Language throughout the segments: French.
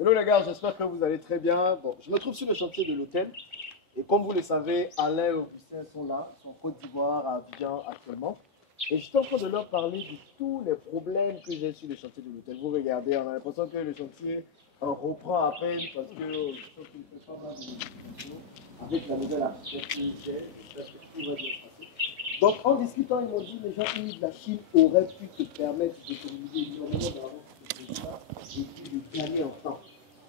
Hello les gars, j'espère que vous allez très bien. Bon, je me trouve sur le chantier de l'hôtel et comme vous le savez, Alain et Augustin sont là, sont en Côte d'Ivoire, à Abidjan actuellement. Et j'étais en train de leur parler de tous les problèmes que j'ai sur le chantier de l'hôtel. Vous regardez, on a l'impression que le chantier reprend à peine parce que je trouve qu'il fait pas mal de modifications avec la nouvelle architecte que j'ai. J'espère que tout va bien se passer. Donc en discutant, ils m'ont dit les gens qui de la Chine auraient pu te permettre d'économiser énormément d'argent sur ce ça et puis de gagner en temps.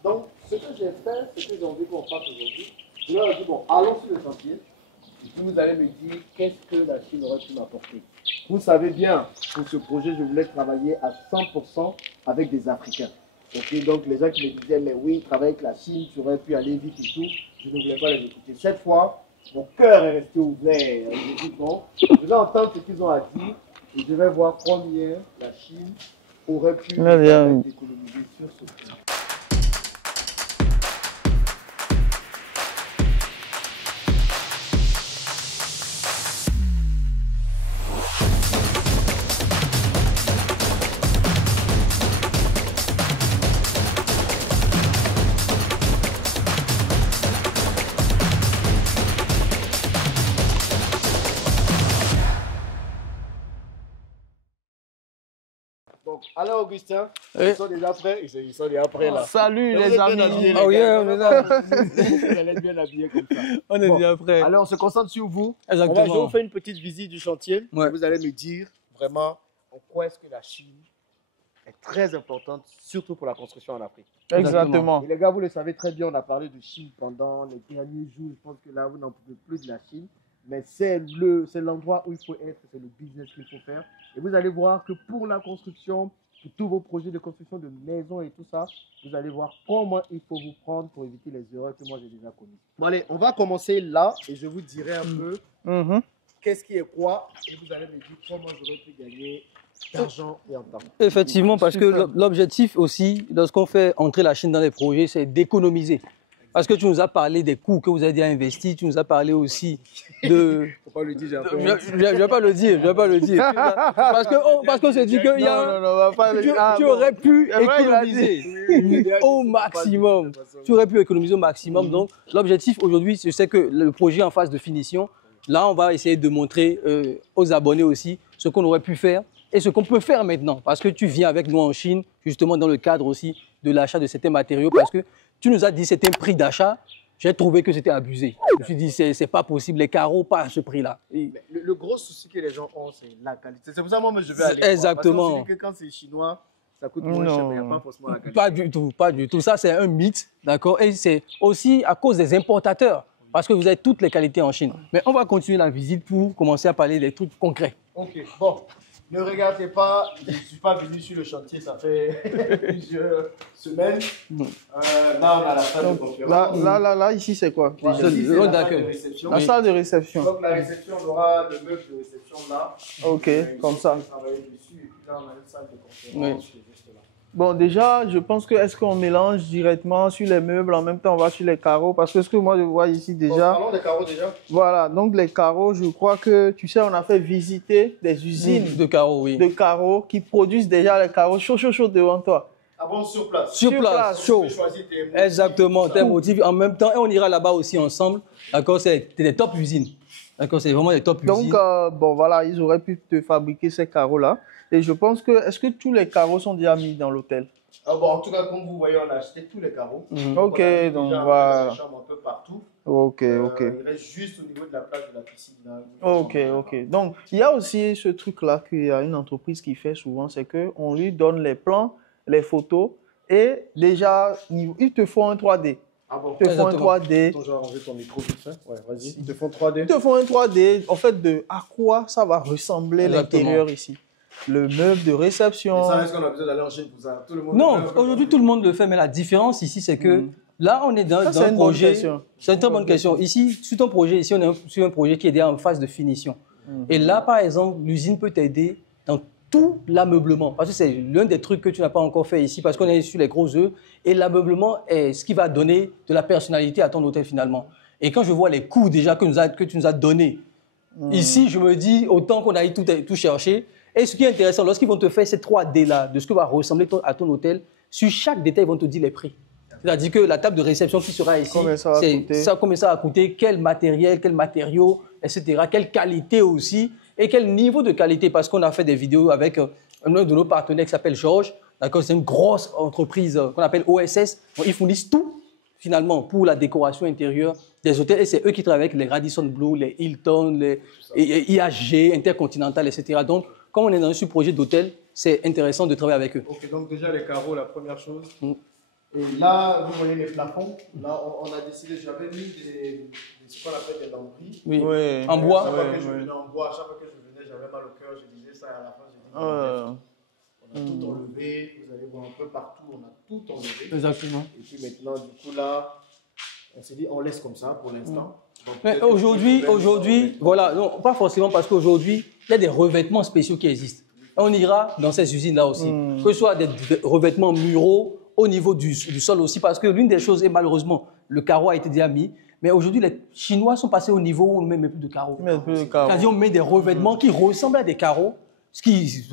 Donc, ce que j'ai fait, ce que j'ai envie qu'on fasse aujourd'hui, je leur ai dit, bon, allons sur le chantier, et puis vous allez me dire qu'est-ce que la Chine aurait pu m'apporter. Vous savez bien, pour ce projet, je voulais travailler à 100% avec des Africains. Okay, donc, les gens qui me disaient, mais oui, travailler avec la Chine, tu aurais pu aller vite et tout, je ne voulais pas les écouter. Cette fois, mon cœur est resté ouvert. J'ai dit, bon, je vais entendre ce qu'ils ont à dire, et je vais voir combien la Chine aurait pu économiser sur ce projet. Donc, alors Augustin, ils sont déjà prêts. Ils sont déjà prêts là. Salut les amis. Oh yeah, on est là. Vous allez être bien habillés comme ça. On est déjà prêts. Alors on se concentre sur vous. Exactement. Je vais vous faire une petite visite du chantier. Ouais. Vous allez me dire vraiment en quoi est-ce que la Chine est très importante, surtout pour la construction en Afrique. Exactement. Et les gars, vous le savez très bien, on a parlé de Chine pendant les derniers jours. Je pense que là, vous n'en pouvez plus de la Chine. Mais c'est l'endroit où il faut être, c'est le business qu'il faut faire. Et vous allez voir que pour la construction, pour tous vos projets de construction de maisons et tout ça, vous allez voir comment il faut vous prendre pour éviter les erreurs que moi j'ai déjà commises. Bon allez, on va commencer là et je vous dirai un peu qu'est-ce qui est quoi et vous allez me dire comment j'aurais pu gagner d'argent et en temps. Effectivement, parce que l'objectif aussi, lorsqu'on fait entrer la Chine dans les projets, c'est d'économiser. Parce que tu nous as parlé des coûts que vous avez déjà investis, tu nous as parlé aussi de... Faut pas le dire, j'ai un peu... Je ne vais pas le dire, je vais pas le dire. Parce qu'on s'est dit que tu aurais pu économiser au maximum. Tu aurais pu économiser au maximum. Donc, l'objectif aujourd'hui, c'est que le projet en phase de finition, là, on va essayer de montrer aux abonnés aussi ce qu'on aurait pu faire et ce qu'on peut faire maintenant. Parce que tu viens avec nous en Chine, justement dans le cadre aussi de l'achat de certains matériaux, parce que tu nous as dit que c'était un prix d'achat. J'ai trouvé que c'était abusé. Je me suis dit, c'est pas possible, les carreaux, pas à ce prix-là. Le gros souci que les gens ont, c'est la qualité. C'est pour ça que moi, je vais aller. Exactement. Parce que quand c'est chinois, ça coûte moins cher, mais il n'y a pas forcément la qualité. Pas du tout, pas du tout. Ça, c'est un mythe, d'accord? Et c'est aussi à cause des importateurs, parce que vous avez toutes les qualités en Chine. Mais on va continuer la visite pour commencer à parler des trucs concrets. Ok, bon. Ne regardez pas, je ne suis pas venu sur le chantier, ça fait plusieurs semaines. Là, on a la salle de conférence. Là, ici, c'est quoi? Voilà, ici, c'est la salle de réception. La salle de réception. Donc, la réception, on aura le meuble de réception là. Ok, comme ça. On va travailler dessus, et puis là, on a une salle de conférence qui est juste là. Bon, déjà, je pense que est-ce qu'on mélange directement sur les meubles, en même temps, on va sur les carreaux? Parce que ce que moi, je vois ici déjà... Parlons des carreaux déjà. Voilà, donc les carreaux, je crois que, tu sais, on a fait visiter des usines de carreaux, oui. De carreaux qui produisent déjà les carreaux chaud devant toi. Ah bon, sur place? Sur place, chaud. Exactement, tes motifs. En même temps, et on ira là-bas aussi ensemble. D'accord, c'est des top usines. D'accord, c'est vraiment des top usines. Donc, bon, voilà, ils auraient pu te fabriquer ces carreaux-là. Et je pense que, est-ce que tous les carreaux sont déjà mis dans l'hôtel? Bon, en tout cas, comme vous voyez, on a acheté tous les carreaux. Ok, donc voilà. Un peu partout. Ok. Il reste juste au niveau de la place de la piscine. Là, ok. Donc, il y a aussi ce truc-là qu'il y a une entreprise qui fait souvent, c'est qu'on lui donne les plans, les photos, et déjà, ils te font un 3D. Ah bon? Ils te font un 3D. Attends, je vais ranger ton micro vite fait. Ouais, vas-y. Ils te font 3D. Ils te font un 3D, en fait, de à quoi ça va ressembler l'intérieur ici. Le meuble de réception. Ça reste qu'on a besoin d'aller en Chine pour ça. Tout le monde non, aujourd'hui tout le monde le fait, mais la différence ici, c'est que là, on est dans un projet. C'est une très bonne question. Ici, sur ton projet, ici, on est sur un projet qui est déjà en phase de finition. Et là, par exemple, l'usine peut t'aider dans tout l'ameublement. Parce que c'est l'un des trucs que tu n'as pas encore fait ici, parce qu'on est sur les gros œufs. Et l'ameublement est ce qui va donner de la personnalité à ton hôtel finalement. Et quand je vois les coûts déjà que tu nous as donnés, ici, je me dis, autant qu'on aille tout chercher. Et ce qui est intéressant, lorsqu'ils vont te faire ces 3D-là, de ce que va ressembler à ton hôtel, sur chaque détail, ils vont te dire les prix. C'est-à-dire que la table de réception qui sera ici, combien ça va coûter? Combien ça va coûter, quel matériel, quels matériaux, etc. Quelle qualité aussi et quel niveau de qualité. Parce qu'on a fait des vidéos avec un de nos partenaires qui s'appelle Georges. D'accord, c'est une grosse entreprise qu'on appelle OSS. Donc, ils fournissent tout, finalement, pour la décoration intérieure des hôtels. Et c'est eux qui travaillent avec les Radisson Blu, les Hilton, les IHG, Intercontinental, etc. Donc, comme on est dans un projet d'hôtel, c'est intéressant de travailler avec eux. Ok, donc déjà les carreaux, la première chose. Et là, vous voyez les plafonds. Là, on a décidé, j'avais mis ce qu'on appelle des lambris. Oui. Oui. En bois. À chaque fois que je venais en bois, à chaque fois que je venais, j'avais mal au cœur. Je disais ça à la fin. Je dis, on a tout enlevé. Vous allez voir un peu partout, on a tout enlevé. Exactement. Et puis maintenant, du coup, là, on s'est dit, on laisse comme ça pour l'instant. Mais aujourd'hui, voilà, non, pas forcément parce qu'aujourd'hui, il y a des revêtements spéciaux qui existent. On ira dans ces usines-là aussi, que ce soit des revêtements muraux, au niveau du sol aussi, parce que l'une des choses, et malheureusement, le carreau a été déjà mis, mais aujourd'hui, les Chinois sont passés au niveau où on ne met même plus de carreaux. C'est-à-dire on met des revêtements qui ressemblent à des carreaux, ce qui,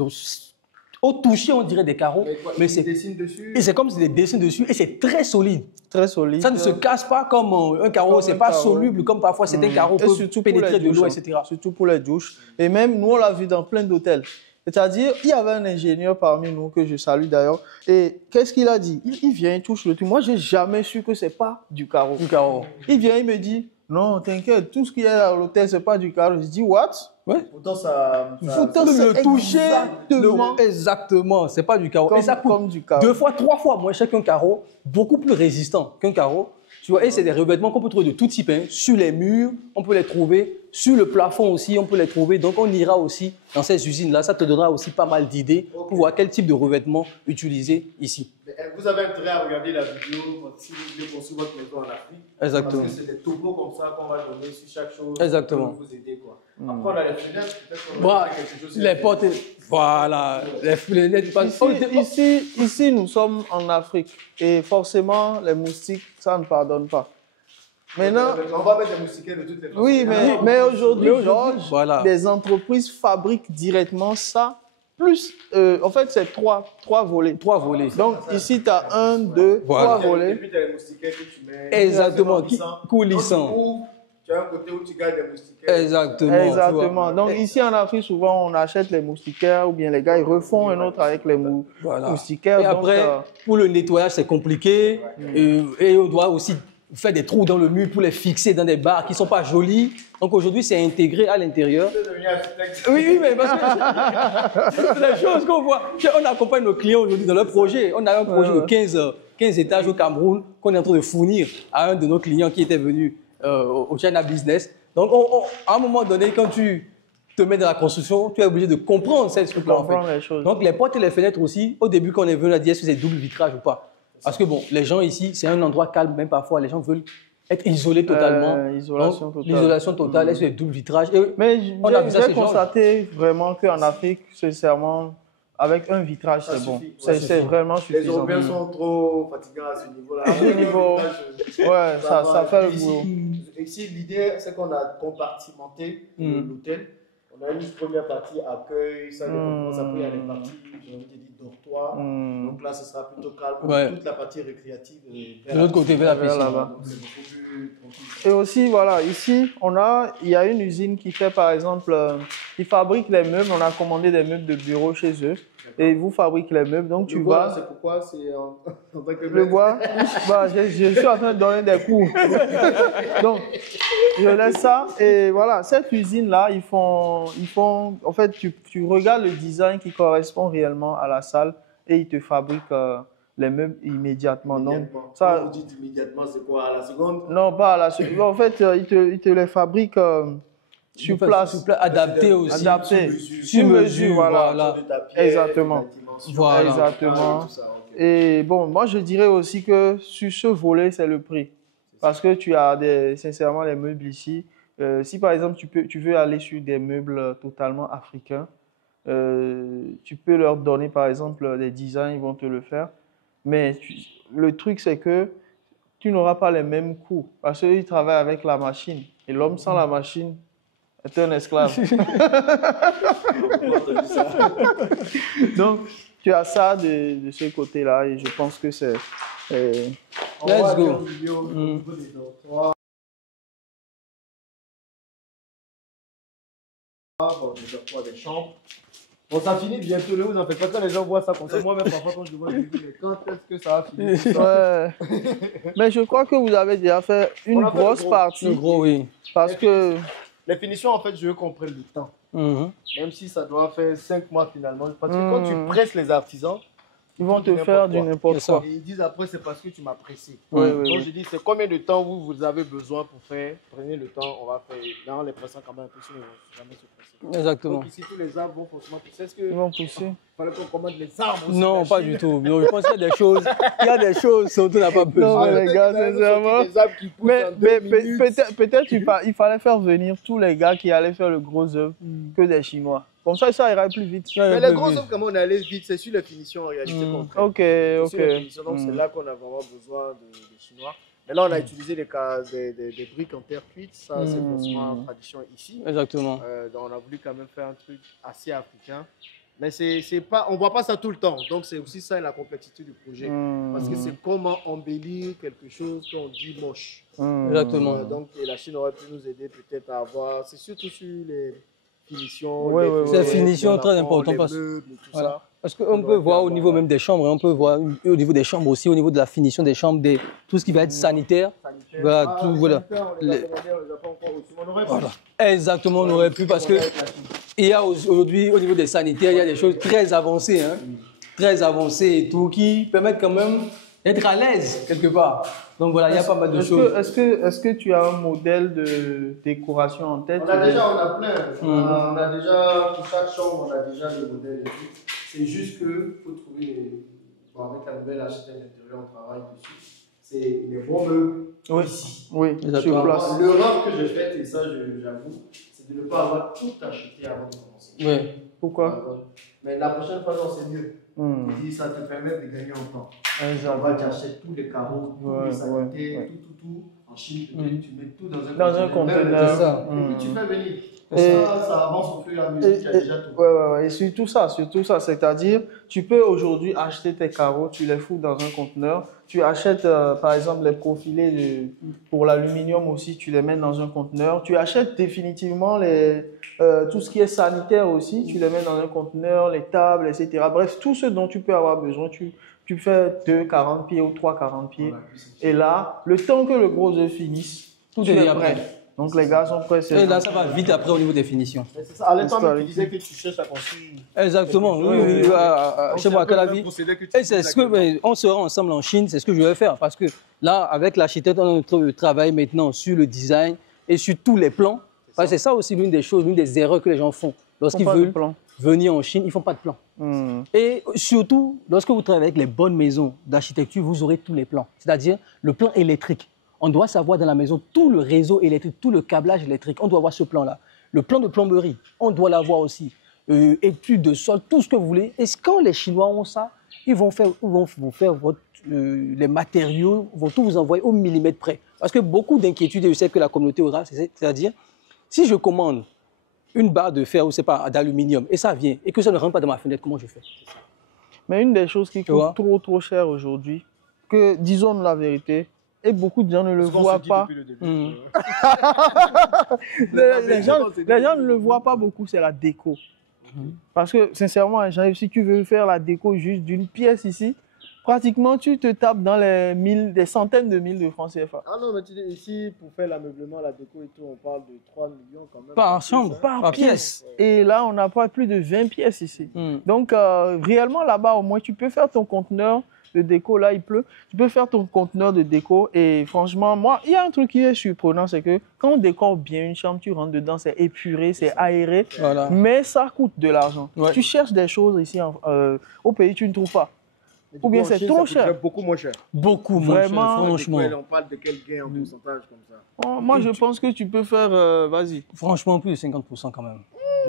au toucher, on dirait des carreaux, mais c'est dessus. Et c'est comme si des dessins dessus, et c'est très solide. Très solide. Ça ne se casse pas comme un carreau, c'est pas soluble comme parfois c'est un carreau peut pénétrer de l'eau, etc. Surtout pour les douches. Et même, nous, on l'a vu dans plein d'hôtels. C'est-à-dire, il y avait un ingénieur parmi nous, que je salue d'ailleurs, et qu'est-ce qu'il a dit? Il vient, il touche le truc. Moi, je n'ai jamais su que ce n'est pas du carreau. Du carreau. Il vient, il me dit, non, t'inquiète, tout ce qu'il y a à l'hôtel, ce n'est pas du carreau. Je dis, what? Ouais. Pourtant, ça le toucher, exactement, c'est pas du carreau. Comme, et ça coûte comme du carreau. 2 fois, 3 fois moins cher qu'un carreau, beaucoup plus résistant qu'un carreau. Tu vois, et c'est des revêtements qu'on peut trouver de tout type, hein. Sur les murs, on peut les trouver, sur le plafond aussi, on peut les trouver. Donc, on ira aussi dans ces usines-là. Ça te donnera aussi pas mal d'idées pour voir quel type de revêtement utiliser ici. Vous avez intérêt à regarder la vidéo si vous voulez construire votre maison en Afrique. Exactement. Parce que c'est des topos comme ça qu'on va donner sur chaque chose. Exactement. Pour vous aider, quoi. Après, on a les fenêtres. Voilà, les portes, voilà, les fenêtres. Ici, nous sommes en Afrique et forcément, les moustiques, ça ne pardonne pas. Maintenant, on va mettre des moustiquaires de toutes les façons. Oui, mais aujourd'hui, Georges, voilà. les entreprises fabriquent directement ça. Plus, en fait, c'est trois volets. 3 volets. Donc, ici, tu as 1, 2, Voilà. 3 volets. Et puis, tu as les moustiquaires que tu mets. Exactement, coulissant. Tu as un côté où tu gardes des moustiquaires. Exactement. Exactement. Donc, ici, en Afrique, souvent, on achète les moustiquaires ou bien les gars, ils refont un autre avec les moustiquaires. Et après, pour le nettoyage, c'est compliqué. Et on doit aussi faire des trous dans le mur pour les fixer dans des barres qui ne sont pas jolies. Donc aujourd'hui, c'est intégré à l'intérieur. Oui, mais parce que c'est des choses qu'on voit. On accompagne nos clients aujourd'hui dans leur projet. On a un projet de 15 étages au Cameroun qu'on est en train de fournir à un de nos clients qui était venu au China Business. Donc, à un moment donné, quand tu te mets dans la construction, tu es obligé de comprendre ces trucs-là. En fait. Donc les portes et les fenêtres aussi, au début, quand on est venu, on a dit est-ce que c'est double vitrage ou pas? Parce que bon, les gens ici, c'est un endroit calme, même parfois, les gens veulent être isolés totalement. L'isolation totale, est-ce que c'est double vitrage? Mais j'ai constaté vraiment qu'en Afrique, sincèrement, avec un vitrage, c'est bon. C'est vraiment suffisant. Les Européens sont trop fatigants à ce niveau-là. À ce niveau, ouais, ça fait le boulot. Ici, l'idée, c'est qu'on a compartimenté l'hôtel. On a une première partie accueil, salle de conférence, après il y a les parties, j'ai envie de dire, dortoir. Donc là, ce sera plutôt calme. Ouais. Toute la partie récréative. De l'autre côté, vers la piscine. Là-bas. Et aussi, voilà, ici, il y a une usine qui fait, par exemple, qui fabrique les meubles. On a commandé des meubles de bureau chez eux. Et ils vous fabriquent les meubles. Donc, tu vas. C'est pourquoi c'est en tant que le bois, je suis en train de donner des cours. Donc, je laisse ça. Et voilà, cette usine-là, ils font. En fait, tu regardes le design qui correspond réellement à la salle et ils te fabriquent les meubles immédiatement. Donc, ça, vous dites immédiatement, c'est quoi, à la seconde? Non, pas à la seconde. En fait, ils te les fabriquent. Sur place, adapté aussi. Adapté. Sur mesure, voilà. Exactement. Voilà. Exactement. Et bon, moi, je dirais aussi que sur ce volet, c'est le prix. Parce que tu as sincèrement les meubles ici. Si par exemple, tu veux aller sur des meubles totalement africains, tu peux leur donner par exemple des designs, ils vont te le faire. Mais le truc, c'est que tu n'auras pas les mêmes coûts. Parce qu'ils travaillent avec la machine. Et l'homme sans la machine est un esclave. Donc, tu as ça de ce côté-là et je pense que c'est Let's go. Au niveau des dortoirs. Bon, des dortoirs, des chambres. Bon, ça finit bientôt, ne vous en faites pas. Quand les gens voient ça comme ça, moi-même, parfois, quand je vois, je me dis, mais quand est-ce que ça va finir Ouais. Mais je crois que vous avez déjà fait une On a fait le grosse gros. partie. Le gros, oui. Parce que. Les finitions, en fait, je veux qu'on prenne le temps. Mhm. Même si ça doit faire 5 mois finalement. Parce que quand tu presses les artisans, Ils vont te n'importe faire du quoi. n'importe C'est quoi. ça. Et ils disent après, c'est parce que tu m'as pressé. Oui, Donc oui, je dis, c'est combien de temps vous avez besoin pour faire. Prenez le temps, on va faire. Là, on les pressant quand même un peu, sinon ils vont jamais se presser. Exactement. Donc ici, tous les arbres vont forcément pousser. Est-ce Ils qu'il vont pousser. fallait qu'on commande les arbres aussi Non, de pas Chine? du tout. Non, je pense qu'il y a des choses, dont on n'a pas Non, besoin. mais les gars, Peut-être qu'ils allaient nous sincèrement. sortir des arbres qui poussent Mais, en 2 minutes. peut-être il fallait faire venir tous les gars qui allaient faire le gros œuvre que des Chinois. Comme ça ira plus vite. Mais les gros œuvres, comment on allait vite, c'est sur les finitions en réalité qu'on traite. Ok, C'est sur les ok. finitions, donc c'est là qu'on a vraiment besoin de Chinois. Mais là, on a utilisé des briques en terre cuite, ça c'est forcément une tradition ici. Exactement. Donc on a voulu quand même faire un truc assez africain. Mais c'est pas, on ne voit pas ça tout le temps, donc c'est aussi ça la complexité du projet. Parce que c'est comment embellir quelque chose qu'on dit moche. Exactement. Donc et la Chine aurait pu nous aider peut-être à avoir, c'est surtout sur les finitions, Ouais, ouais, C'est ouais. finition très important les parce, meubles et tout voilà. ça. Parce qu'on peut voir au niveau même des chambres, on peut voir au niveau des chambres aussi, au niveau de la finition des chambres, tout ce qui va être sanitaire. Sanitaire. Voilà, tout, voilà. On les a commandés, on les a pas encore reçus. On aurait pu. Voilà. Exactement, on aurait pu parce que il y a aujourd'hui, au niveau des sanitaires, il y a des choses très avancées, hein, très avancées et tout, qui permettent quand même d'être à l'aise quelque part. Donc voilà, il y a pas mal de choses. Est-ce que tu as un modèle de décoration en tête? On a plein. On a déjà, pour chaque chambre, on a déjà le modèle et tout. C'est juste qu'il faut trouver, bon, avec la nouvelle architecte d'intérieur, on travaille dessus. C'est les bons meubles ici. Oui, Exactement. sur place. L'erreur que j'ai faite, et ça j'avoue, c'est de ne pas avoir tout acheté avant de commencer. Ouais. Pourquoi? Mais la prochaine fois, non, c'est mieux. Hmm. Ça te permet de gagner en temps. Exact. On va t'acheter tous les carreaux, tous Ouais, les sanitaires, ouais. tout. En Chine, peut-être tu mets tout Dans un conteneur. C'est ça. Et puis tu fais venir. Et- Ça avance au fur et à mesure, tu as déjà tout. Ouais. Et surtout ça, c'est-à-dire, tu peux aujourd'hui acheter tes carreaux, tu les fous dans un conteneur, tu achètes par exemple les profilés pour l'aluminium aussi, tu les mets dans un conteneur, tu achètes définitivement tout ce qui est sanitaire aussi, tu les mets dans un conteneur, les tables, etc. Bref, tout ce dont tu peux avoir besoin, tu fais 2,40 pieds ou 3,40 pieds. Et là, le temps que le gros œuf finisse, Tout tu est es bien prêt. prêt. Donc les gars sont prêts. Et là, ça va vite après au niveau des finitions. Mais c'est ça. À l'instant, tu disais que tu cherches à construire. Exactement, oui. Chez moi, à Calavi. Et c'est ce que, on sera ensemble en Chine, c'est ce que je vais faire. Parce que là, avec l'architecte, on est en train de travailler maintenant sur le design et sur tous les plans. Parce que c'est ça aussi l'une des choses, l'une des erreurs que les gens font. Lorsqu'ils veulent venir en Chine, ils ne font pas de plan. Et surtout, lorsque vous travaillez avec les bonnes maisons d'architecture, vous aurez tous les plans. C'est-à-dire le plan électrique. On doit savoir dans la maison tout le réseau électrique, tout le câblage électrique. On doit avoir ce plan-là. Le plan de plomberie, on doit l'avoir aussi. Études de sol, tout ce que vous voulez. Et quand les Chinois ont ça, ils vont vous faire les matériaux, vont tout vous envoyer au millimètre près. Parce que beaucoup d'inquiétudes, et je sais que la communauté aura, c'est-à-dire, si je commande une barre de fer ou c'est pas d'aluminium et ça vient et que ça ne rentre pas dans ma fenêtre, comment je fais? Mais une des choses qui coûte trop cher aujourd'hui, que disons la vérité, et beaucoup de gens ne le voient pas. Les gens ne le voient pas beaucoup, c'est la déco. Parce que sincèrement, si tu veux faire la déco juste d'une pièce ici, pratiquement tu te tapes dans des centaines de mille de francs CFA. Ah non, mais tu dis ici, pour faire l'ameublement, la déco et tout, on parle de 3 millions quand même. Par chambre, par pièce. Et là, on n'a pas plus de 20 pièces ici. Donc, réellement, là-bas, au moins, tu peux faire ton conteneur de déco. Là, il pleut. Tu peux faire ton conteneur de déco. Et franchement, moi, il y a un truc qui est surprenant, c'est que quand on décore bien une chambre, tu rentres dedans, c'est épuré, c'est aéré. Voilà. Mais ça coûte de l'argent. Ouais. Tu cherches des choses ici au pays, tu ne trouves pas. Ou bien c'est trop cher. Beaucoup moins cher. Beaucoup moins cher, franchement. On parle de quel gain en pourcentage comme ça? Oh, moi, je pense que tu peux faire... vas-y. Franchement, plus de 50% quand même.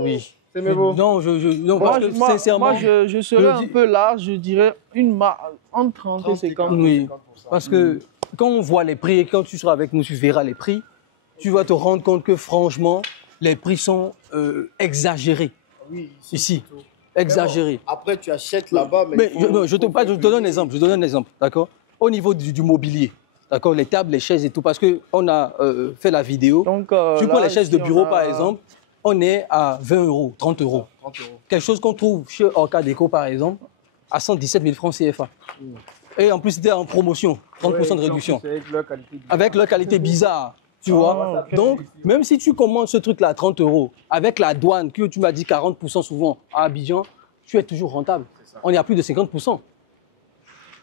Oui. C'est mes beaux. Non, non, parce que sincèrement... Moi, je serais un peu large, je dirais entre 30 et 50. Oui, parce que quand on voit les prix, et quand tu seras avec nous, tu verras les prix, tu vas te rendre compte que franchement, les prix sont exagérés. Oui, ici. Exagérés. Après, tu achètes là-bas, mais je te donne un exemple, d'accord? au niveau du mobilier, d'accord, les tables, les chaises et tout, parce qu'on a fait la vidéo. Donc, tu prends les chaises de bureau, a... par exemple, on est à 20 €, 30 €. 30 €. Quelque chose qu'on trouve chez Orca Déco, par exemple, à 117 000 francs CFA. Et en plus, c'était en promotion, 30% de réduction. Avec leur qualité bizarre. Tu vois? Okay. Donc, même si tu commandes ce truc-là à 30 €, avec la douane, que tu m'as dit 40% souvent à Abidjan, tu es toujours rentable. On est à plus de 50%. Bon,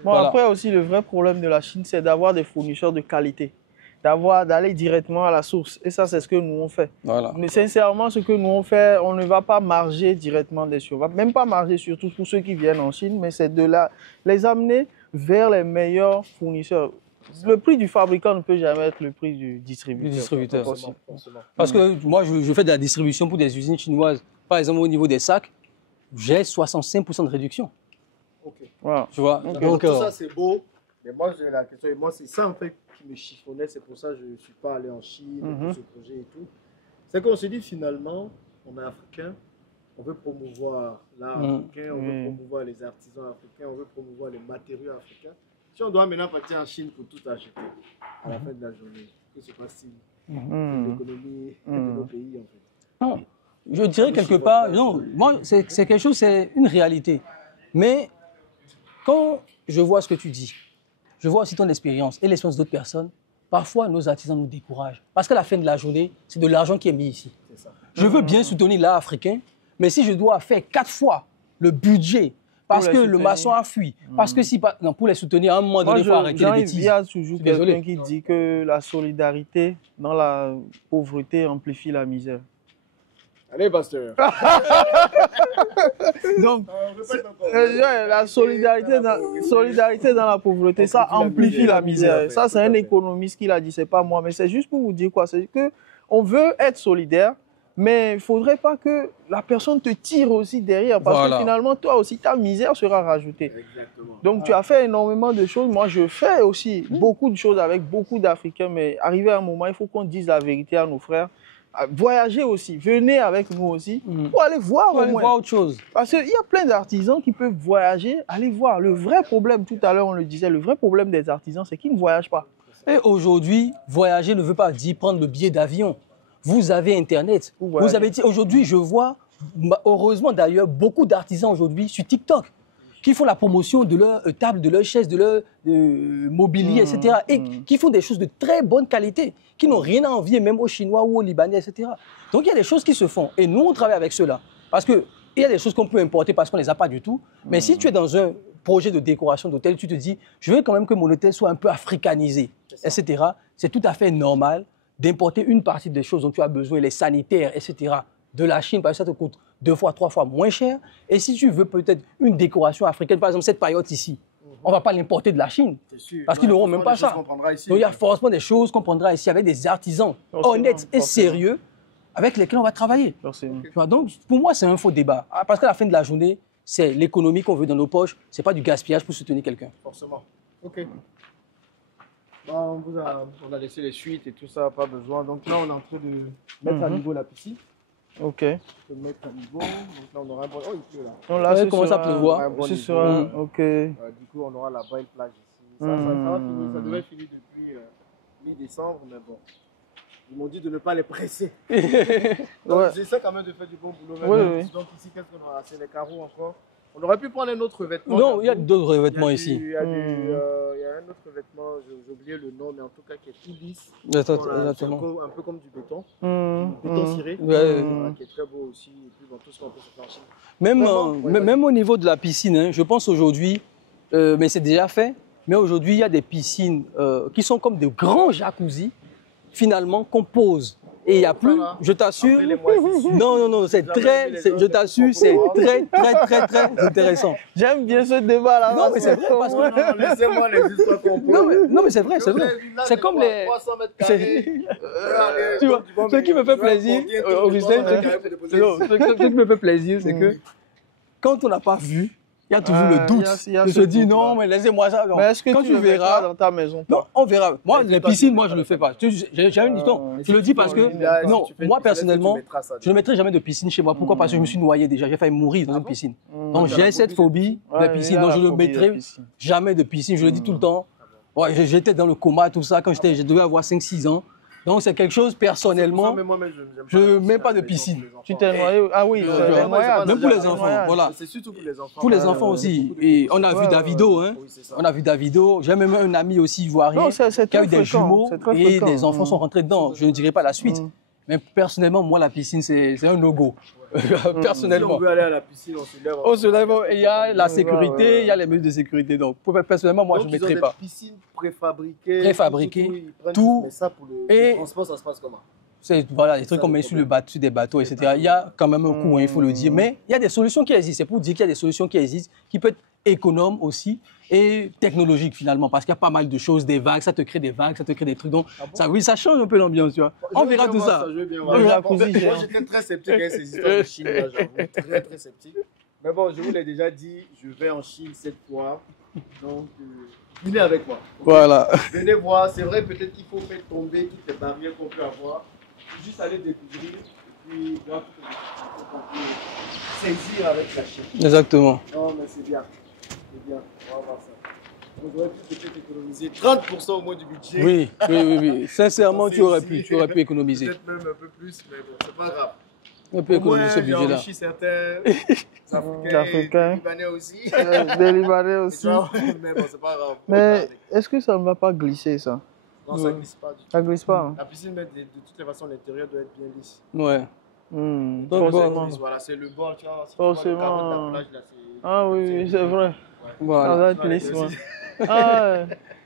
voilà. Après aussi, le vrai problème de la Chine, c'est d'avoir des fournisseurs de qualité. D'aller directement à la source. Et ça, c'est ce que nous on fait. Voilà. Mais sincèrement, ce que nous on fait, on ne va pas marger directement dessus. On ne va même pas marger surtout pour ceux qui viennent en Chine, mais c'est de les amener vers les meilleurs fournisseurs. Le prix du fabricant ne peut jamais être le prix du distributeur. Parce que moi, je fais de la distribution pour des usines chinoises. Par exemple, au niveau des sacs, j'ai 65% de réduction. Ok. Voilà. Tu vois? Okay. Donc, tout ça, c'est beau. Mais moi, j'ai la question. Et moi, c'est ça, en fait, qui me chiffonnait. C'est pour ça que je ne suis pas allé en Chine, pour ce projet et tout. C'est qu'on se dit, finalement, on est africain. On veut promouvoir l'art africain, on veut promouvoir les artisans africains, on veut promouvoir les matériaux africains. Si on doit maintenant partir en Chine pour tout acheter à la fin de la journée, que se passe-t-il de l'économie de nos pays en fait? Non, je dirais quelque part, non, moi c'est quelque chose, c'est une réalité. Mais quand je vois ce que tu dis, je vois aussi ton expérience et l'expérience d'autres personnes, parfois nos artisans nous découragent. Parce qu'à la fin de la journée, c'est de l'argent qui est mis ici. Je veux bien soutenir l'art africain, mais si je dois faire 4 fois le budget, parce que le maçon a fui, parce que si non, pour les soutenir, à un moment donné, il faut arrêter les bêtises. Il y a toujours quelqu'un qui dit que la solidarité dans la pauvreté amplifie la misère. Allez, pasteur. Donc, la solidarité dans la pauvreté, ça amplifie la misère. Ça, c'est un économiste qui l'a dit, c'est pas moi, mais c'est juste pour vous dire quoi. C'est que on veut être solidaire, mais il ne faudrait pas que la personne te tire aussi derrière, parce que finalement, toi aussi, ta misère sera rajoutée. Exactement. Donc, tu as fait énormément de choses. Moi, je fais aussi beaucoup de choses avec beaucoup d'Africains, mais arrivé à un moment, il faut qu'on dise la vérité à nos frères. Voyager aussi, venez avec nous aussi, pour aller voir au moins. Voir autre chose. Parce qu'il y a plein d'artisans qui peuvent voyager, aller voir. Le vrai problème, tout à l'heure on le disait, le vrai problème des artisans, c'est qu'ils ne voyagent pas. Et aujourd'hui, voyager ne veut pas dire prendre le billet d'avion. Vous avez Internet. Vous avez dit, aujourd'hui, je vois, heureusement d'ailleurs, beaucoup d'artisans aujourd'hui sur TikTok qui font la promotion de leur table, de leur chaise, de leur mobilier, etc. Et qui font des choses de très bonne qualité, qui n'ont rien à envier même aux Chinois ou aux Libanais, etc. Donc il y a des choses qui se font. Et nous, on travaille avec ceux-là. Parce qu'il y a des choses qu'on peut importer parce qu'on ne les a pas du tout. Mais si tu es dans un projet de décoration d'hôtel, tu te dis, je veux quand même que mon hôtel soit un peu africanisé, etc. C'est tout à fait normal d'importer une partie des choses dont tu as besoin, les sanitaires, etc., de la Chine, parce que ça te coûte 2 fois, 3 fois moins cher. Et si tu veux peut-être une décoration africaine, par exemple cette paillote ici, on ne va pas l'importer de la Chine, parce qu'ils n'auront même pas ça. Donc il y a forcément des choses qu'on prendra ici avec des artisans honnêtes et sérieux avec lesquels on va travailler. Donc pour moi, c'est un faux débat. Parce qu'à la fin de la journée, c'est l'économie qu'on veut dans nos poches, ce n'est pas du gaspillage pour soutenir quelqu'un. Forcément. Ok. Bon, on a laissé les suites et tout ça, pas besoin. Donc là, on est en train de mettre à niveau la piscine. Ok. On peut mettre à niveau. Donc là, on aura un bon... Oh, il pleut là. Donc là, ça commence à pleuvoir. Ce sera... Ok. Du coup, on aura la belle plage ici. Ça va finir. Ça devait finir depuis mi-décembre, mais bon. Ils m'ont dit de ne pas les presser. Donc, j'essaie quand même de faire du bon boulot. Donc ici, qu'est-ce qu'on aura? C'est les carreaux encore. On aurait pu prendre un autre vêtement. Non, il y a d'autres vêtements ici. Il y a un autre vêtement, j'ai oublié le nom, mais en tout cas qui est tout lisse. Exactement. Un peu comme du béton. Béton ciré. Qui est très beau aussi. Et puis, bon, tout ce qu'on peut se faire ensemble. Même au niveau de la piscine, hein, je pense aujourd'hui, mais c'est déjà fait, mais aujourd'hui, il y a des piscines qui sont comme de grands jacuzzi, finalement, qu'on pose. Et il n'y a plus, je t'assure, non, c'est très, je t'assure, c'est très intéressant. J'aime bien ce débat-là. Non, mais c'est vrai, parce que... Laissez-moi les histoires qu'on peut. Non, mais c'est vrai, c'est vrai. C'est comme les... 300 mètres carrés. Tu vois, ce qui me fait plaisir, Augustin, ce qui me fait plaisir, c'est que quand on n'a pas vu, il y a toujours le doute. Je te dis non, mais laissez-moi ça. Mais est-ce que quand tu verras dans ta maison? Non, on verra. Moi, les piscines, moi, je ne le fais pas. J'ai une histoire. Je le dis parce que, non, moi, personnellement, je ne mettrai jamais de piscine chez moi. Pourquoi? Parce que je me suis noyé déjà. J'ai failli mourir dans une piscine. Donc, j'ai cette phobie de piscine. Donc, je ne mettrai jamais de piscine. Je le dis tout le temps. Ouais, j'étais dans le coma, tout ça, quand je devais avoir 5-6 ans. Donc, c'est quelque chose, personnellement, je n'aime même pas de piscine. Tu t'es noyé? Ah oui, c'est incroyable. Même pour les enfants, voilà. C'est surtout pour les enfants. Pour les enfants aussi. Et on a vu Davido, hein. On a vu Davido. J'ai même un ami aussi ivoirien qui a eu des jumeaux et des enfants sont rentrés dedans. Je ne dirai pas la suite. Mais personnellement, moi, la piscine, c'est un no-go. Personnellement. Si on veut aller à la piscine, on se lève. On se lève et il y a la sécurité, il y a les mesures de sécurité. Donc, personnellement, moi, je ne mettrais pas. Des piscines préfabriquées. Préfabriquées, tout. Mais ça, pour le transport, ça se passe comment? Voilà, des trucs qu'on met sur des bateaux, etc. Il y a quand même un coût, hein, il faut le dire. Mais il y a des solutions qui existent. C'est pour dire qu'il y a des solutions qui existent, qui peuvent être économes aussi et technologiques finalement. Parce qu'il y a pas mal de choses, des vagues, ça te crée des vagues, ça te crée des trucs. Donc, ça, oui, ça change un peu l'ambiance, tu vois. On verra tout ça. Moi, j'étais très sceptique avec ces histoires de Chine, là, j'avoue. Très, très sceptique. Mais bon, je vous l'ai déjà dit, je vais en Chine cette fois. Donc, venez avec moi. Voilà. Venez voir. C'est vrai, peut-être qu'il faut faire tomber toutes les barrières qu'on peut avoir. Juste aller découvrir et puis voir tout ce qu'on peut saisir avec la Chine. Exactement. Non, mais c'est bien. C'est bien. On va voir ça. On aurait pu peut-être économiser 30% au moins du budget. Oui. Sincèrement, tu aurais pu économiser. Peut-être même un peu plus, mais bon, c'est pas grave. On peut économiser ce budget-là. J'ai enrichi certains Africains, des Libanais aussi. Des Libanais aussi. Mais bon, c'est pas grave. Mais est-ce que ça ne va pas glisser, ça? Non, ça glisse pas du tout. Ça glisse pas, hein? La piscine, de toutes les façons, l'intérieur doit être bien lisse. Ouais. Forcément. Voilà, c'est le bord, tu vois. Si forcément. tu vois le carreau de la plage, là, ah oui, c'est vrai. Ouais. Voilà. Ça doit être lisse, ouais. Ah,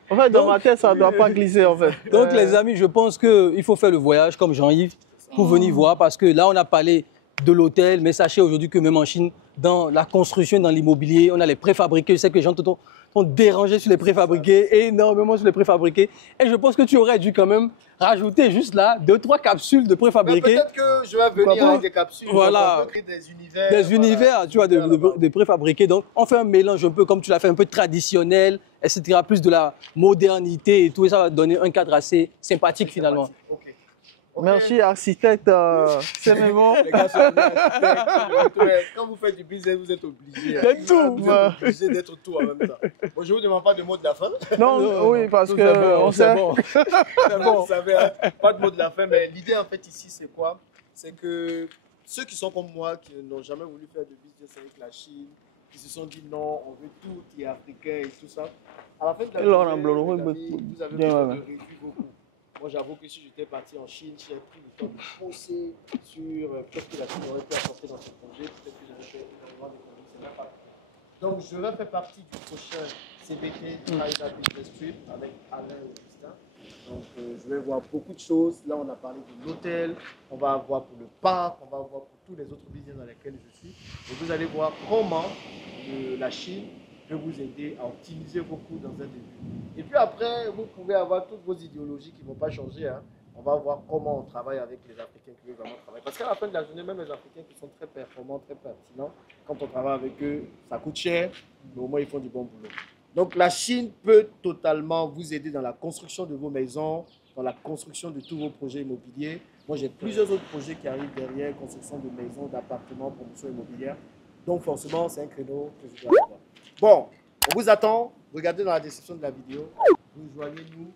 en fait, dans ma tête, ça ne doit pas glisser, en fait. Donc, les amis, je pense qu'il faut faire le voyage comme Jean-Yves pour venir voir parce que là, on a parlé de l'hôtel, mais sachez aujourd'hui que même en Chine, dans la construction, dans l'immobilier, on a les préfabriqués. Je sais que les gens sont dérangés sur les préfabriqués, énormément sur les préfabriqués. Et je pense que tu aurais dû quand même rajouter juste là 2-3 capsules de préfabriqués. Peut-être que je vais venir avec des capsules. Voilà. Créer des univers. Des univers, tu vois, de préfabriqués. Donc, on fait un mélange un peu comme tu l'as fait, un peu traditionnel, etc. Plus de la modernité et tout. Et ça va donner un cadre assez sympathique finalement. Okay. Merci, architecte. C'est même bon. Les gars sont architectes. Quand vous faites du business, vous êtes obligé. D'être tout. Vous êtes obligé d'être tout en même temps. Bon, je ne vous demande pas de mot de la fin. Non, oui, parce que on sait. Bon. C'est bon. Vous savez, hein, pas de mot de la fin, mais l'idée en fait ici, c'est quoi? C'est que ceux qui sont comme moi, qui n'ont jamais voulu faire de business avec la Chine, qui se sont dit non, on veut tout qui est africain et tout ça, à la fin de la journée, vous avez besoin de réduire beaucoup. Moi, j'avoue que si j'étais parti en Chine, j'ai pris le temps de poser sur qu'est-ce que la Chine aurait pu apporter dans ce projet, peut-être que j'aurais fait énormément d'économies, c'est même pas. Donc, je vais faire partie du prochain CBT China Business Trip avec Alain et Augustin. Donc, je vais voir beaucoup de choses. Là, on a parlé de l'hôtel, on va voir pour le parc, on va voir pour tous les autres business dans lesquels je suis. Et vous allez voir comment la Chine peut vous aider à optimiser vos coûts dans un début. Et puis après, vous pouvez avoir toutes vos idéologies qui ne vont pas changer. Hein. On va voir comment on travaille avec les Africains qui veulent vraiment travailler. Parce qu'à la fin de la journée, même les Africains qui sont très performants, très pertinents, quand on travaille avec eux, ça coûte cher, mais au moins ils font du bon boulot. Donc la Chine peut totalement vous aider dans la construction de vos maisons, dans la construction de tous vos projets immobiliers. Moi, j'ai plusieurs autres projets qui arrivent derrière, construction de maisons, d'appartements, promotion immobilière. Donc forcément, c'est un créneau que je dois avoir. Bon, on vous attend. Regardez dans la description de la vidéo. Rejoignez-nous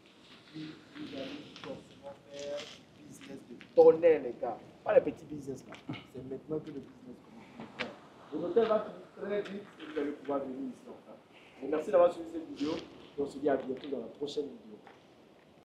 et vous allez forcément faire du business de tonnerre, les gars. Pas les petits business là. C'est maintenant que le business commence. Le hôtel va finir très vite et vous allez pouvoir venir ici. Enfin. Merci d'avoir suivi cette vidéo. Et on se dit à bientôt dans la prochaine vidéo.